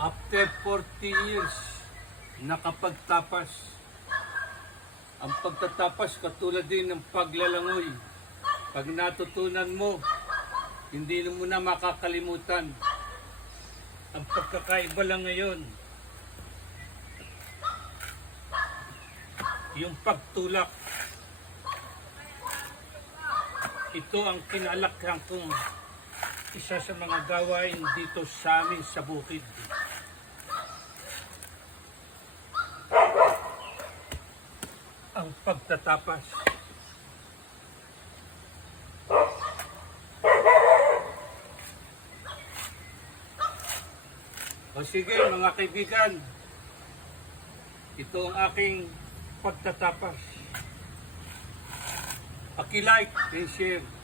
After 40 years, nakapagtapas. Ang pagtatapas katulad din ng paglalangoy. Pag natutunan mo, hindi mo na makakalimutan. Ang pagkakaiba lang ngayon, yung pagtulak. Ito ang kinalakhan kong isa sa mga gawain dito sa amin sa bukid. Pagtatapas. O sige mga kaibigan, ito ang aking pagtatapas. Paki-like and share.